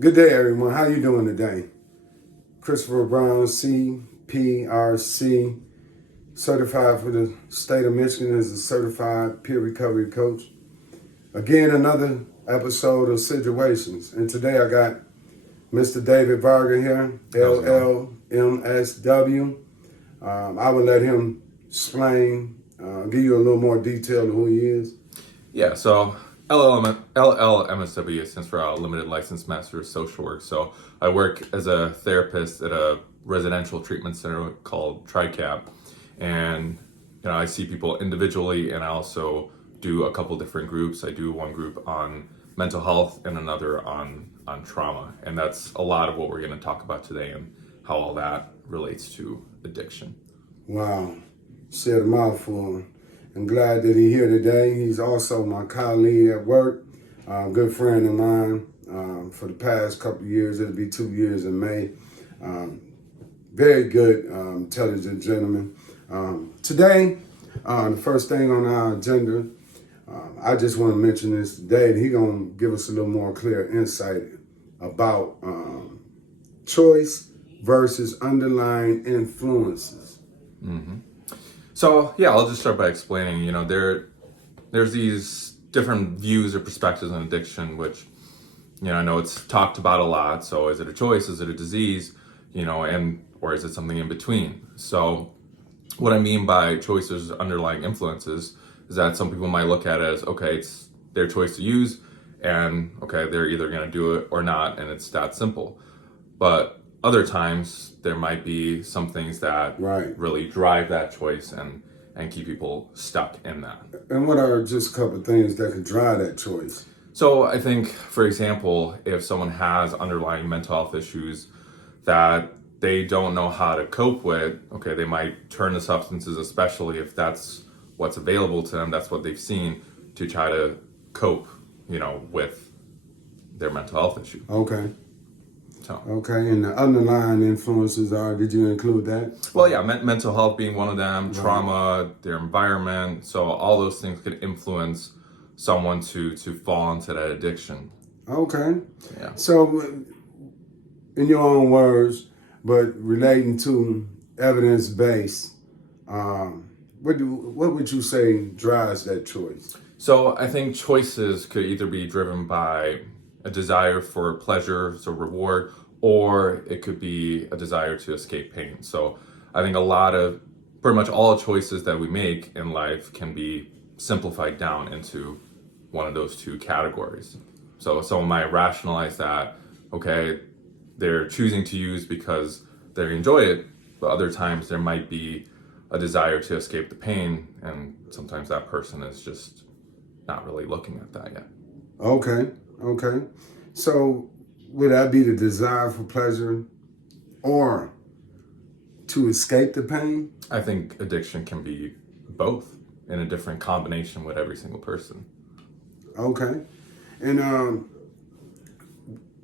Good day, everyone. How you doing today? Christopher Brown, CPRC, certified for the state of Michigan as a certified peer recovery coach. Again, another episode of Situations. And today I got Mr. David Varga here, LLMSW. I will let him explain, give you a little more detail of who he is. Yeah, so LLMSW stands for Limited Licensed Master of Social Work. So I work as a therapist at a residential treatment center called TriCap, and I see people individually, and I also do a couple different groups. I do one group on mental health and another on trauma, and that's a lot of what we're going to talk about today and how all that relates to addiction. Wow, said a mouthful. I'm glad that he's here today. He's also my colleague at work, a good friend of mine for the past couple of years. It'll be 2 years in May. Very good, intelligent gentleman. Today, the first thing on our agenda, I just want to mention this today. He's going to give us a little more clear insight about choice versus underlying influences. Mm-hmm. So yeah, I'll just start by explaining, there's these different views or perspectives on addiction, which, I know it's talked about a lot. So is it a choice? Is it a disease? Or is it something in between? So what I mean by choices, underlying influences, is that some people might look at it as, okay, it's their choice to use, and okay, they're either going to do it or not, and it's that simple. But other times there might be some things that really drive that choice and keep people stuck in that. And what are just a couple of things that could drive that choice? So I think, for example, if someone has underlying mental health issues that they don't know how to cope with, okay, they might turn to substances, especially if that's what's available to them, that's what they've seen, to try to cope, with their mental health issue. Okay. So. Okay, and the underlying influences are, did you include that? Well, yeah, mental health being one of them, trauma, their environment. So all those things could influence someone to fall into that addiction. Okay. Yeah. So, in your own words, but relating to evidence-based, what would you say drives that choice? So I think choices could either be driven by a desire for pleasure, so reward, or it could be a desire to escape pain. So I think pretty much all choices that we make in life can be simplified down into one of those two categories. So someone might rationalize that, okay, they're choosing to use because they enjoy it, but other times there might be a desire to escape the pain, and sometimes that person is just not really looking at that yet. Okay. So would that be the desire for pleasure or to escape the pain? I think addiction can be both in a different combination with every single person. Okay. And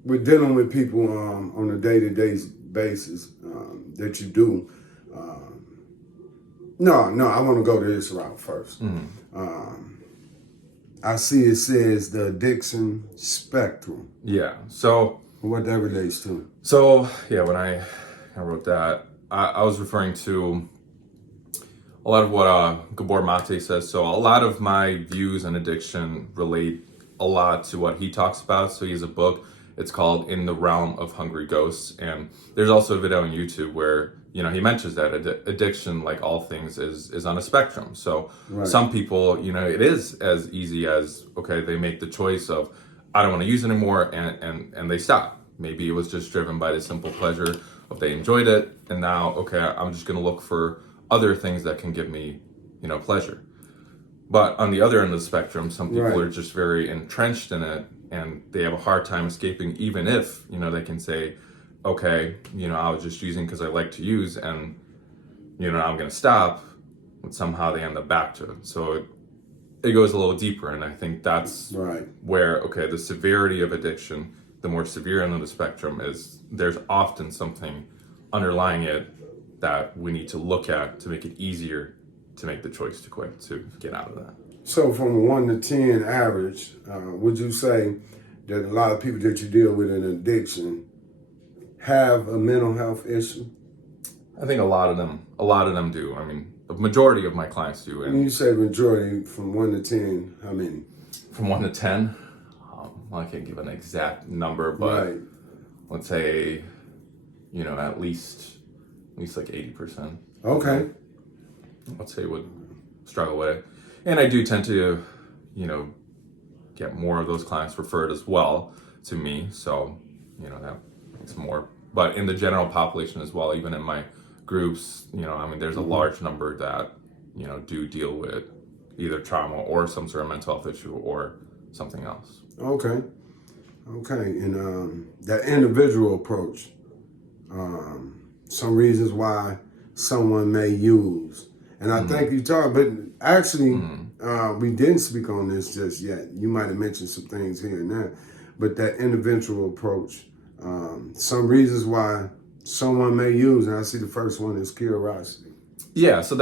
we're dealing with people on a day-to-day basis that you do. No, I want to go to this route first. Mm-hmm. I see it says the addiction spectrum. Yeah. So what that relates to? So yeah, when I wrote that, I was referring to a lot of what Gabor Mate says. So a lot of my views on addiction relate a lot to what he talks about. So he has a book. It's called In the Realm of Hungry Ghosts. And there's also a video on YouTube where, he mentions that addiction, like all things, is on a spectrum. So some people, it is as easy as, okay, they make the choice of, I don't want to use it anymore, and they stop. Maybe it was just driven by the simple pleasure of they enjoyed it, and now, okay, I'm just going to look for other things that can give me, pleasure. But on the other end of the spectrum, some people are just very entrenched in it, and they have a hard time escaping, even if, they can say, okay, I was just using because I like to use, and, I'm going to stop, but somehow they end up back to it. So it goes a little deeper, and I think that's where, okay, the severity of addiction, the more severe end of the spectrum is, there's often something underlying it that we need to look at to make it easier to make the choice to quit, to get out of that. So from a 1 to 10 average, would you say that a lot of people that you deal with in addiction have a mental health issue? I think a lot of them do. I mean, the majority of my clients do. When you say majority, from 1 to 10, how many? From 1 to 10, well, I can't give an exact number, but Right. let's say, at least like 80%. Okay. Let's say would struggle with it. And I do tend to, get more of those clients referred as well to me. So, that makes more. But in the general population as well, even in my groups, there's a large number that, do deal with either trauma or some sort of mental health issue or something else. Okay. And that individual approach, some reasons why someone may use. And I think you talked, but actually, we didn't speak on this just yet. You might have mentioned some things here and there, but that individual approach, some reasons why someone may use, and I see the first one is curiosity. Yeah, so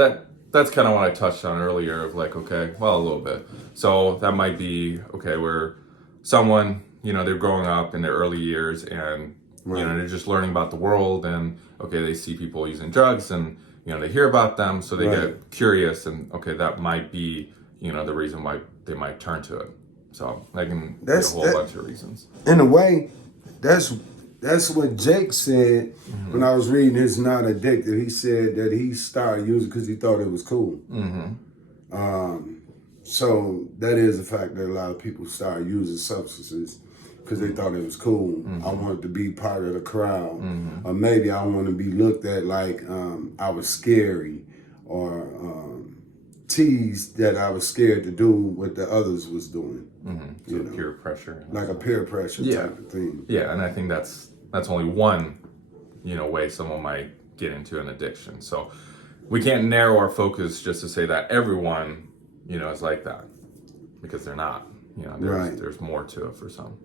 that's kind of what I touched on earlier of like, okay, well, a little bit. So that might be, okay, where someone, they're growing up in their early years and, they're just learning about the world and, okay, they see people using drugs and, they hear about them, so they get curious and, okay, that might be, the reason why they might turn to it. So that can be a whole bunch of reasons. In a way, that's what Jake said when I was reading his Not Addicted. He said that he started using because he thought it was cool. So that is the fact that a lot of people start using substances because they thought it was cool. I wanted to be part of the crowd. Or maybe I want to be looked at like I was scary or teased that I was scared to do what the others was doing. So peer pressure. Like a peer pressure type of thing. Yeah, and I think that's only one, way someone might get into an addiction. So we can't narrow our focus just to say that everyone, is like that, because they're not. There's more to it for some.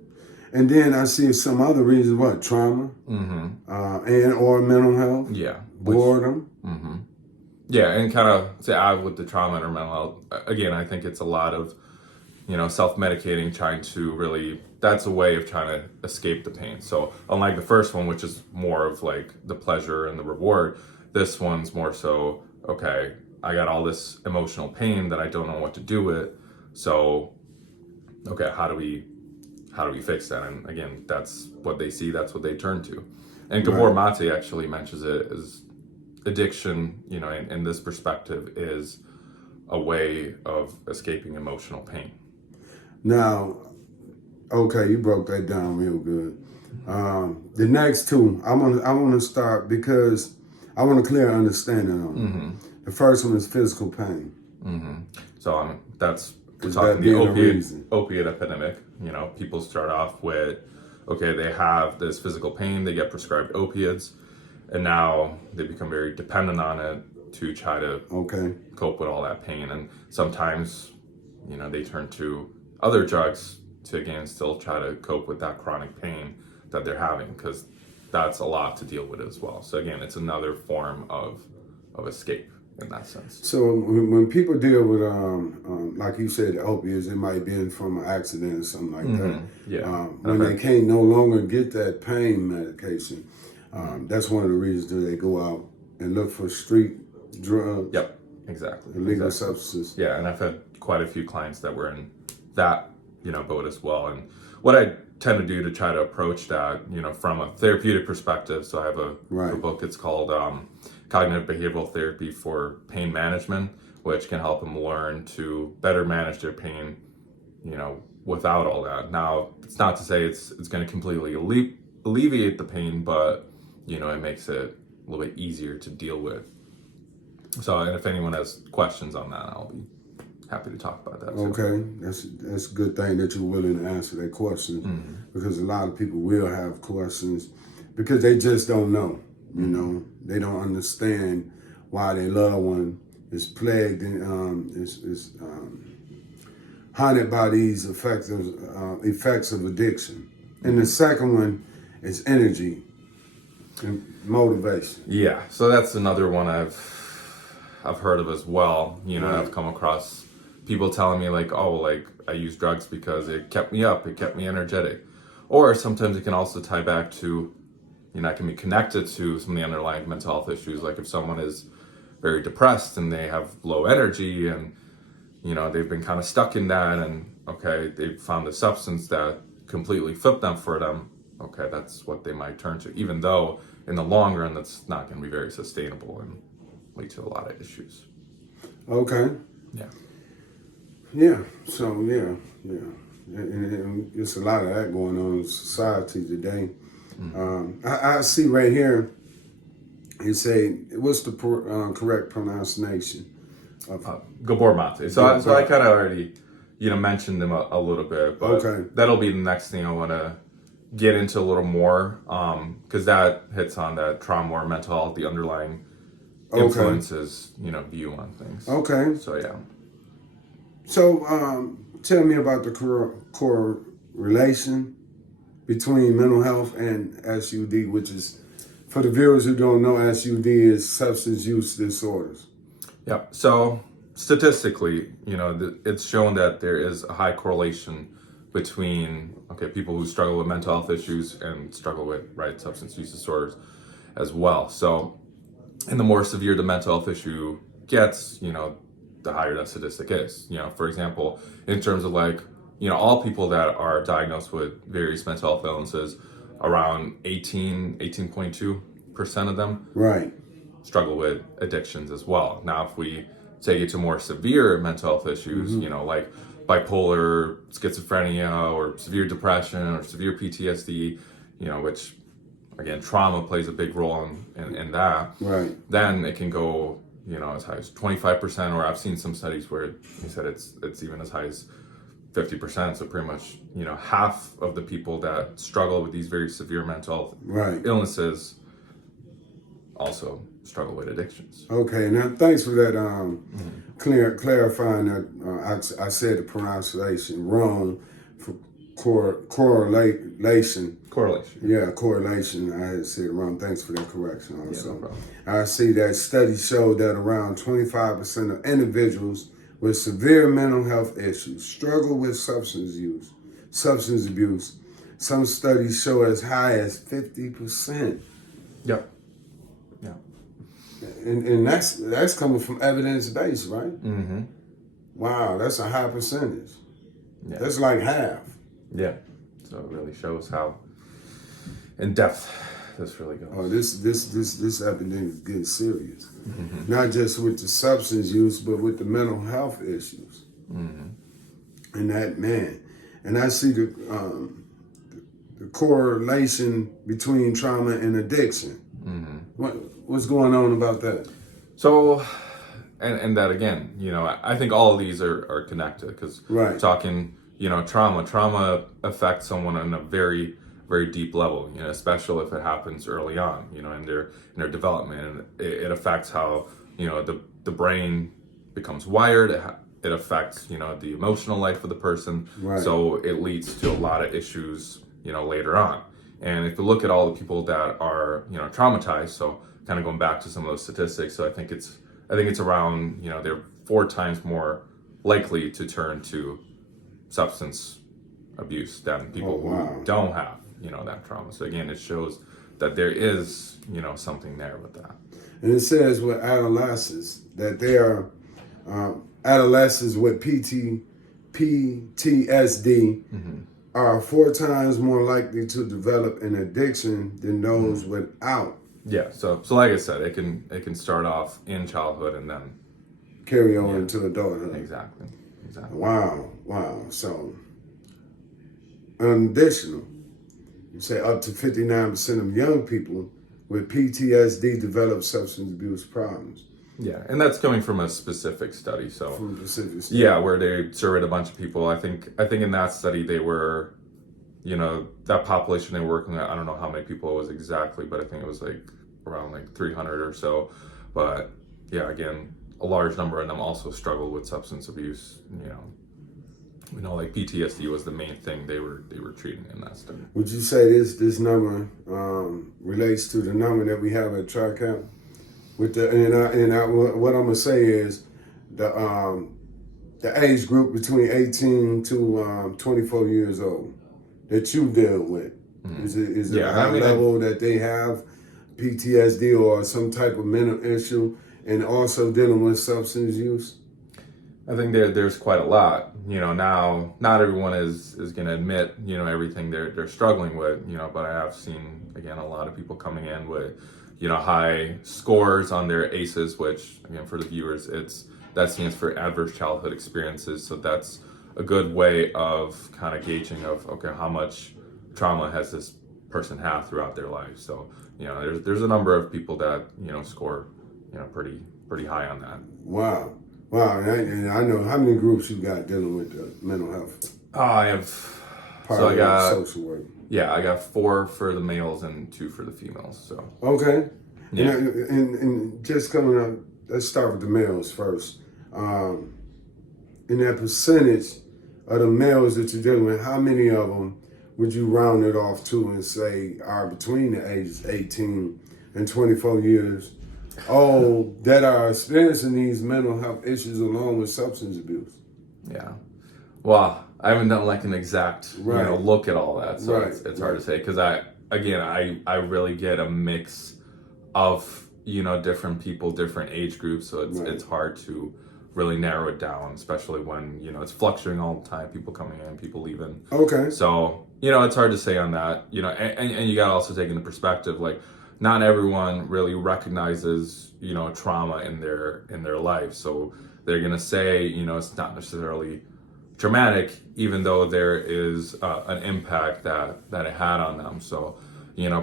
And then I see some other reasons, what, trauma, and or mental health, boredom. Yeah, and kind of to add with the trauma or mental health, again, I think it's a lot of, self-medicating, trying to really, that's a way of trying to escape the pain. So unlike the first one, which is more of like the pleasure and the reward, this one's more so, okay, I got all this emotional pain that I don't know what to do with. So, okay, how do we fix that? And again, that's what they see, that's what they turn to. And Gabor Mate actually mentions it as addiction, in this perspective, is a way of escaping emotional pain. Now, okay, you broke that down real good. The next two, I want to start because I want a clear understanding on them. The first one is physical pain. So we're talking the opiate epidemic. People start off with, okay, they have this physical pain, they get prescribed opiates, and now they become very dependent on it to try to cope with all that pain. And sometimes, they turn to other drugs to, again, still try to cope with that chronic pain that they're having, because that's a lot to deal with as well. So again, it's another form of escape in that sense. So when people deal with, like you said, opiates, it might be from an accident or something like that. Yeah. When they can't no longer get that pain medication, that's one of the reasons that they go out and look for street drugs. Yep, exactly. Illegal substances. Yeah, and I've had quite a few clients that were in that, boat as well. And what I tend to do to try to approach that, from a therapeutic perspective. So I have a book, it's called Cognitive Behavioral Therapy for Pain Management, which can help them learn to better manage their pain, without all that. Now, it's not to say it's going to completely alleviate the pain, but, it makes it a little bit easier to deal with. So, and if anyone has questions on that, I'll be happy to talk about that. Okay, that's a good thing that you're willing to answer that question, because a lot of people will have questions because they just don't know. They don't understand why their loved one is plagued and is haunted by these effects of addiction. And the second one is energy and motivation. Yeah, so that's another one I've heard of as well. I've come across people telling me like, oh, like I use drugs because it kept me up, it kept me energetic. Or sometimes it can also tie back to, it can be connected to some of the underlying mental health issues. Like if someone is very depressed and they have low energy and, they've been kind of stuck in that, and okay, they've found a substance that completely flipped them for them. Okay, that's what they might turn to, even though in the long run, that's not going to be very sustainable and lead to a lot of issues. Okay. Yeah. Yeah. So yeah. And it's a lot of that going on in society today. I see right here. You say, what's the correct pronunciation? Gabor Mate. So I kind of already, mentioned them a little bit, but that'll be the next thing I want to get into a little more, because that hits on that trauma or mental health, the underlying influences, view on things. Okay. So yeah. So tell me about the correlation between mental health and SUD, which is, for the viewers who don't know, SUD is substance use disorders. Yeah. So statistically, it's shown that there is a high correlation between people who struggle with mental health issues and struggle with substance use disorders as well. So, and the more severe the mental health issue gets, the higher that statistic is. For example, in terms of all people that are diagnosed with various mental health illnesses, around 18.2% of them struggle with addictions as well. Now, if we take it to more severe mental health issues, like bipolar, schizophrenia, or severe depression, or severe PTSD, which, again, trauma plays a big role in that. Then it can go, as high as 25%, or I've seen some studies where he said it's even as high as 50%. So pretty much, half of the people that struggle with these very severe mental health illnesses also struggle with addictions. Okay, now thanks for that clarifying that. I said the pronunciation wrong for correlation. Yeah, correlation. I had said it wrong. Thanks for that correction also. Yeah, no problem. I see that study showed that around 25% of individuals with severe mental health issues struggle with substance abuse. Some studies show as high as 50%. Yep. Yeah. And that's coming from evidence-based, right? Mm-hmm. Wow, that's a high percentage. Yeah. That's like half. Yeah. So it really shows how in depth this really goes. Oh, this epidemic is getting serious. Mm-hmm. Not just with the substance use, but with the mental health issues. Mm-hmm. And that, man. And I see the correlation between trauma and addiction. Mm-hmm. What's going on about that? So, and that again, I think all of these are connected, because we're talking, trauma affects someone on a very, very deep level, especially if it happens early on, in their development, and it affects how, the brain becomes wired. It affects, the emotional life of the person. So it leads to a lot of issues, later on. And if you look at all the people that are, traumatized, so kind of going back to some of those statistics, so I think it's around, they're 4 times more likely to turn to substance abuse than people who don't have, that trauma. So again, it shows that there is, something there with that. And it says with adolescents that they are adolescents with PTSD are 4 times more likely to develop an addiction than those without. Yeah, so like I said, it can start off in childhood and then carry on into adulthood. Exactly. Wow. So, additional, you say up to 59% of young people with PTSD develop substance abuse problems. Yeah, and that's coming from a specific study. So from a specific study. Yeah, where they surveyed a bunch of people. I think in that study they were, that population they were working at, I don't know how many people it was exactly, but I think it was around 300 or so. But yeah, again, a large number of them also struggled with substance abuse. PTSD was the main thing they were treating in that study. Would you say this number relates to the number that we have at TriCap? With what I'm gonna say is the age group between 18 to 24 years old. that you deal with? Is it a high I mean, level that they have PTSD or some type of mental issue, and also dealing with substance use? I think there's quite a lot. Now not everyone is going to admit, everything they're struggling with, but I have seen, again, a lot of people coming in with, high scores on their ACEs, which, again, for the viewers, that stands for adverse childhood experiences. So that's a good way of kind of gauging of, okay, how much trauma has this person had throughout their life. So, there's a number of people that, score, pretty high on that. Wow. Wow, and I know how many groups you got dealing with mental health. I have. Part So of I got social work. Yeah, I got 4 for the males and 2 for the females. So okay, yeah, and just coming up. Let's start with the males first. In that percentage of the males that you're dealing with, how many of them would you round it off to and say are between the ages 18 and 24 years? That are experiencing these mental health issues along with substance abuse. yeah. Well, I haven't done like an exact look at all that, so it's hard to say because I really get a mix of different people, different age groups, so it's hard to really narrow it down, especially when it's fluctuating all the time, people coming in, people leaving. Okay. So it's hard to say on that, and you got to also take into perspective like, not everyone really recognizes, trauma in their life. So they're gonna say, it's not necessarily traumatic, even though there is an impact that it had on them. So,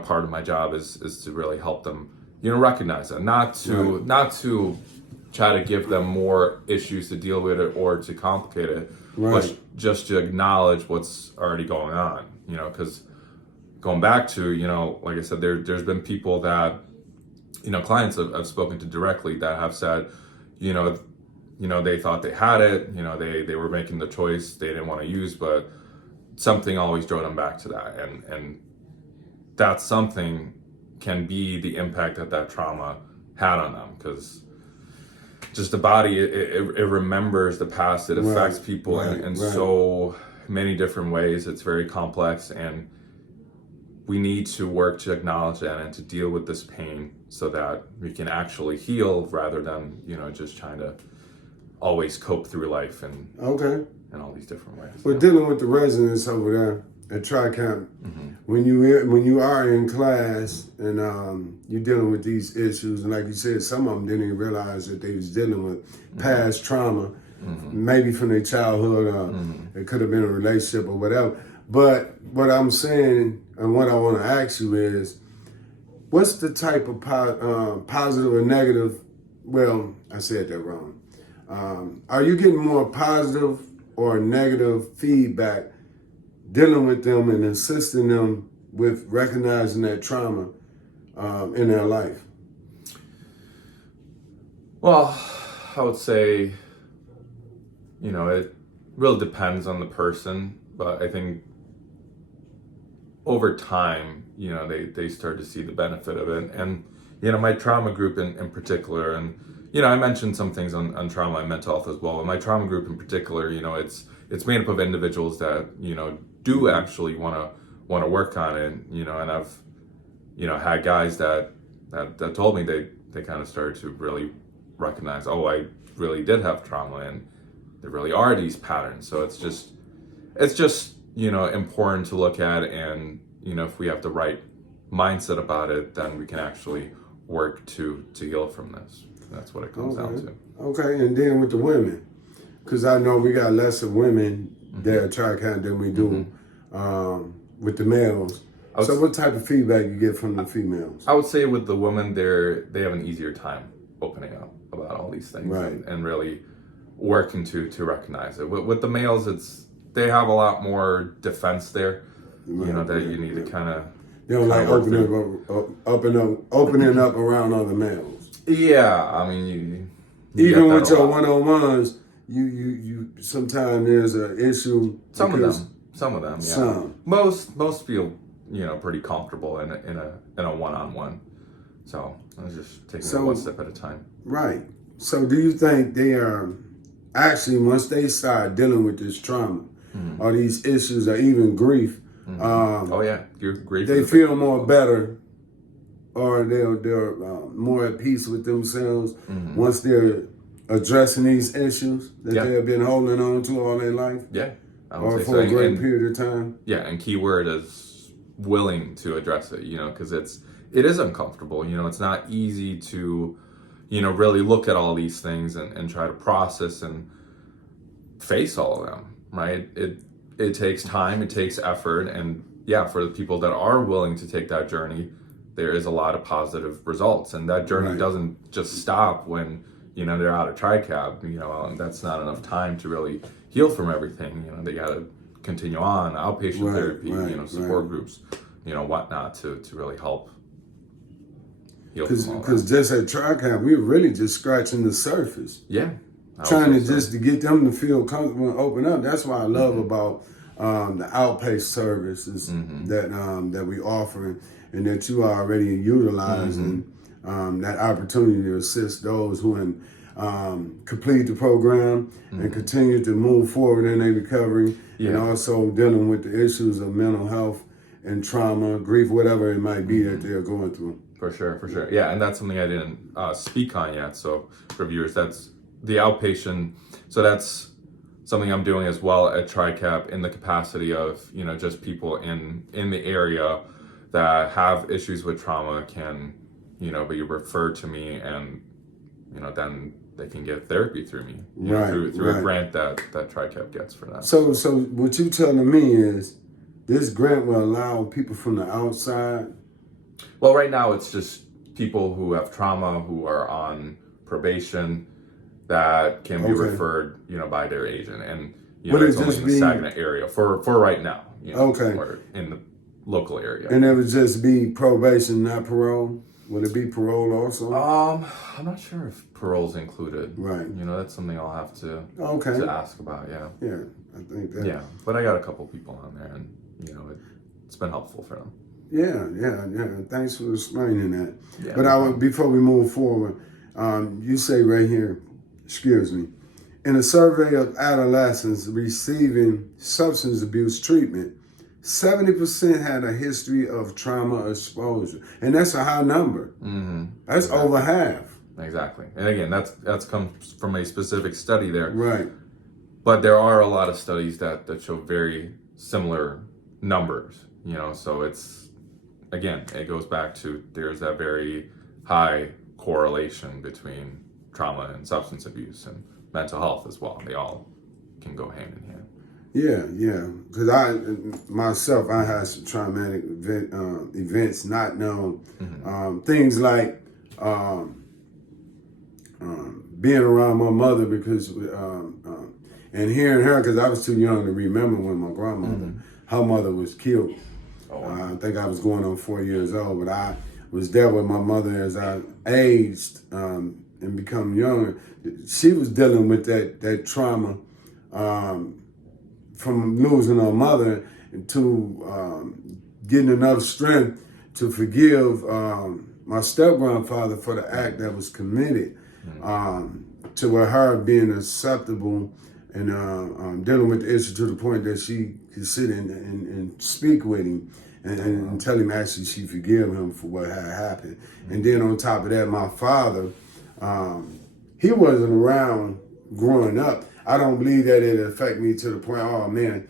part of my job is to really help them, recognize that, not to try to give them more issues to deal with it or to complicate it, but just to acknowledge what's already going on, because going back to, like I said, there's been people that, clients I've spoken to directly that have said, they thought they had it, they were making the choice they didn't want to use, but something always drove them back to that. And that something can be the impact that trauma had on them, because just the body, it remembers the past, it affects people in so many different ways. It's very complex, and we need to work to acknowledge that and to deal with this pain so that we can actually heal rather than, just trying to always cope through life and all these different ways. But dealing with the residents over there at Tri-Camp, when you are in class and you're dealing with these issues, and like you said, some of them didn't even realize that they was dealing with past trauma, maybe from their childhood, it could have been a relationship or whatever. But what I'm saying and what I want to ask you is, what's the type of positive or negative? Well, I said that wrong. Are you getting more positive or negative feedback dealing with them and assisting them with recognizing that trauma in their life? Well, I would say, it really depends on the person, but I think over time, they start to see the benefit of it. And, my trauma group in particular, and, I mentioned some things on trauma and mental health as well. And my trauma group in particular, it's made up of individuals that, do actually want to work on it, and I've, had guys that told me they kind of started to really recognize, I really did have trauma and there really are these patterns. So it's just, important to look at, and, if we have the right mindset about it, then we can actually work to heal from this. That's what it comes down to. Okay, and then with the women, because I know we got lesser women there at Tri-Camp than we do with the males. So what type of feedback you get from the females? I would say with the women, they have an easier time opening up about all these things and really working to recognize it. With the males, they have a lot more defense there, that you need to kind of... They don't like opening up around other males. Yeah, I mean, even with your one-on-ones, you sometimes there's an issue. Some of them, yeah. Some. Most feel, pretty comfortable in a one-on-one. So I was just taking it one step at a time. Right. So do you think they are actually, once they start dealing with this trauma or these issues or even grief, Oh yeah, you're great. They feel more better, or they're more at peace with themselves once they're addressing these issues that they have been holding on to all their life. Yeah, I would or say for so. a great period of time. Yeah, and key word is willing to address it. Because it is uncomfortable. It's not easy to really look at all these things and try to process and face all of them, right? It takes time, it takes effort, and yeah, for the people that are willing to take that journey, there is a lot of positive results, and that journey doesn't just stop when they're out of TRICAB. And that's not enough time to really heal from everything. They got to continue on outpatient therapy, support groups, whatnot to really help heal. Because just at TRICAB, we're really just scratching the surface. Yeah. Trying to just to get them to feel comfortable and open up. That's what I love about the outpatient services that we offer and that you are already utilizing that opportunity to assist those who complete the program and continue to move forward in their recovery, and also dealing with the issues of mental health and trauma, grief, whatever it might be that they're going through. For sure. Yeah, and that's something I didn't speak on yet. So for viewers, that's the outpatient. So that's something I'm doing as well at TRICAP in the capacity of, just people in the area that have issues with trauma can, be referred to me, and, then they can get therapy through me, through a grant that TRICAP gets for that. So what you telling me is this grant will allow people from the outside? Well, right now it's just people who have trauma, who are on probation, that can be referred, by their agent, and it's only in the Saginaw area for right now, or in the local area. And it would just be probation, not parole. Would it be parole also? I'm not sure if parole's included. Right. That's something I'll have to ask about. Yeah. Yeah, I think that. Yeah, but I got a couple people on there, and it's been helpful for them. Yeah. Thanks for explaining that. Yeah, but before we move forward, you say right here, in a survey of adolescents receiving substance abuse treatment, 70% had a history of trauma exposure, and that's a high number. That's over half. Exactly, and again, that's comes from a specific study there. Right. But there are a lot of studies that show very similar numbers. So it's, again, it goes back to there's that very high correlation between trauma and substance abuse and mental health as well. They all can go hand in hand. Yeah. Because I had some traumatic events, not known. Things like being around my mother because, and hearing her, because I was too young to remember when my grandmother, her mother was killed. I think I was going on 4 years old, but I was there with my mother as I aged and become younger. She was dealing with that trauma from losing her mother to getting enough strength to forgive my step-grandfather for the act that was committed, to where her being acceptable and dealing with the issue to the point that she could sit and speak with him and tell him actually she forgive him for what had happened. And then on top of that, my father, he wasn't around growing up. I don't believe that it affected me to the point, oh man,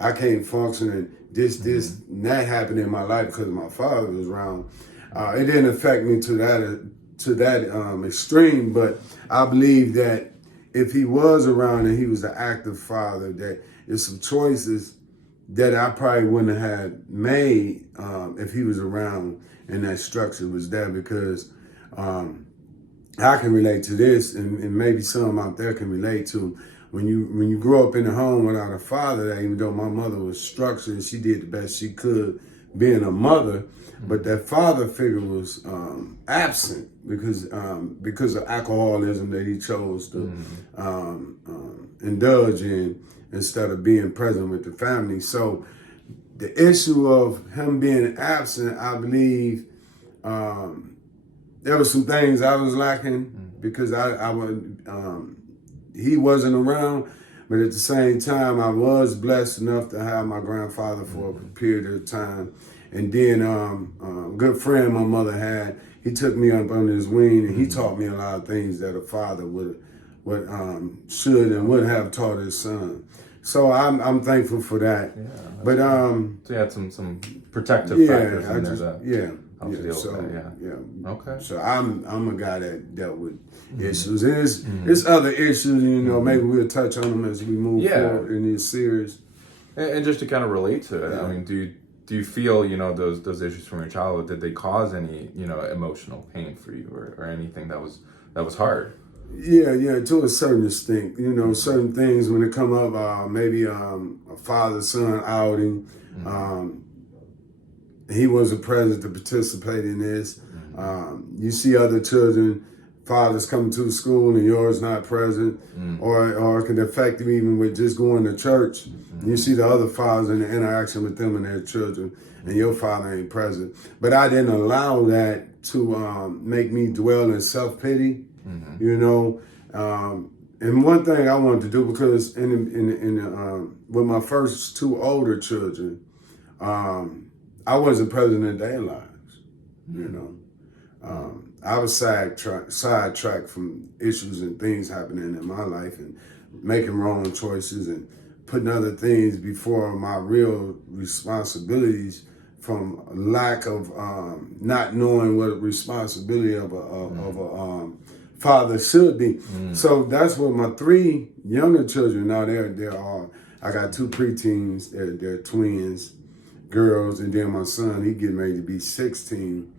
I can't function and this and that happened in my life because my father was around. It didn't affect me to that extreme, but I believe that if he was around and he was the active father, that there's some choices that I probably wouldn't have made if he was around and that structure was there, because I can relate to this, and maybe some out there can relate to when you grow up in a home without a father. That even though my mother was structured, she did the best she could being a mother, but that father figure was absent because of alcoholism that he chose to indulge in instead of being present with the family. So the issue of him being absent, I believe. There were some things I was lacking because I he wasn't around, But at the same time, I was blessed enough to have my grandfather for a period of time. And then a good friend my mother had, he took me up under his wing, and he taught me a lot of things that a father should and would have taught his son. So I'm thankful for that. Yeah, but so you had some protective factors in there that helps deal with that. Yeah. Okay. So I'm a guy that dealt with issues. And it's other issues, you know. Maybe we'll touch on them as we move forward in this series. And just to kind of relate to it, I mean, do you feel, you know, those issues from your childhood, did they cause any, you know, emotional pain for you, or anything that was hard? Yeah, to a certain extent. You know, certain things when it come up, maybe a father-son outing. He wasn't present to participate in this. You see other children, fathers coming to the school and yours not present, or it can affect you even with just going to church. You see the other fathers and the interaction with them and their children, and your father ain't present. But I didn't allow that to make me dwell in self-pity. You know, and one thing I wanted to do, because with my first two older children, I wasn't present in their lives. You know, I was sidetracked from issues and things happening in my life, and making wrong choices and putting other things before my real responsibilities, from lack of not knowing what responsibility of a father should be. So that's what my three younger children, now they're all, I got two preteens, they're twins, girls, and then my son, he getting ready to be 16,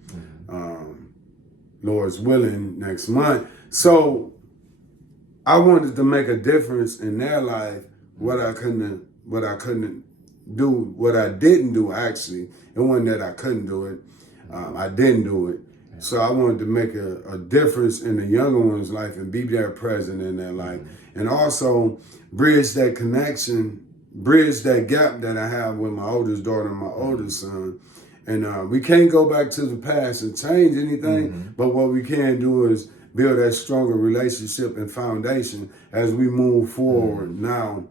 Lord's willing, next month. So I wanted to make a difference in their life. What I didn't do, actually, it wasn't that I couldn't do it, I didn't do it. So I wanted to make a difference in the younger one's life and be there present in their life. And also bridge that connection, bridge that gap that I have with my oldest daughter and my oldest son. And we can't go back to the past and change anything, but what we can do is build that stronger relationship and foundation as we move forward now,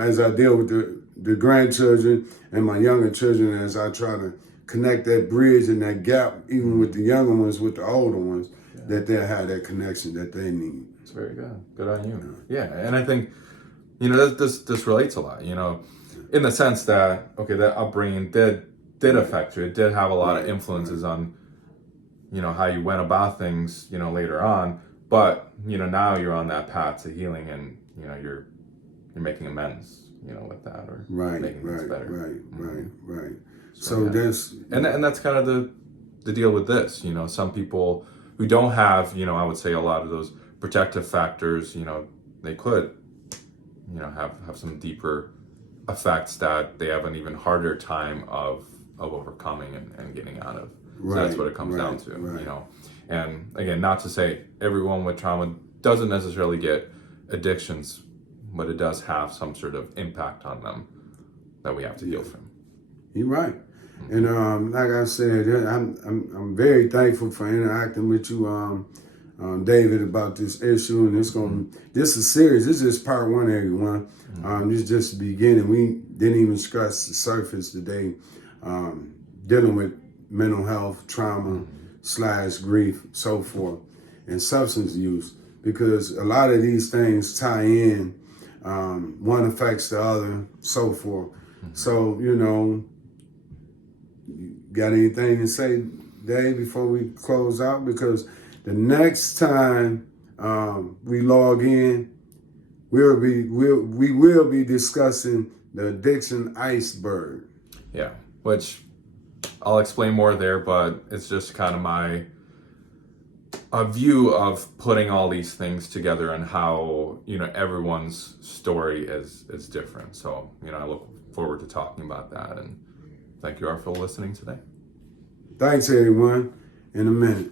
as I deal with the grandchildren and my younger children, as I try to connect that bridge and that gap, even with the younger ones, with the older ones, that they'll have that connection that they need. It's very good. Good on you. Yeah, and I think, you know, this relates a lot, you know, in the sense that, okay, that upbringing did affect you. It did have a lot of influences on, you know, how you went about things, you know, later on. But, you know, now you're on that path to healing, and, you know, you're making amends, you know, with that, or making things better. Right. So that's... And that's kind of the deal with this, you know. Some people who don't have, you know, I would say a lot of those protective factors, you know, they could, you know, have some deeper effects that they have an even harder time of overcoming and getting out of. So that's what it comes down to, you know. And again, not to say everyone with trauma doesn't necessarily get addictions, but it does have some sort of impact on them that we have to heal from. You're right. And like I said, I'm very thankful for interacting with you, David, about this issue. And this is serious. This is part one, everyone. This is just the beginning. We didn't even scratch the surface today, dealing with mental health, trauma, / grief, so forth, and substance use, because a lot of these things tie in. One affects the other, so forth. So, you know, you got anything to say, Dave, before we close out? Because the next time we log in, we will be discussing the addiction iceberg. Yeah, which I'll explain more there, but it's just kind of a view of putting all these things together and how, you know, everyone's story is different. So, you know, I look forward to talking about that, and thank you all for listening today. Thanks, everyone. In a minute.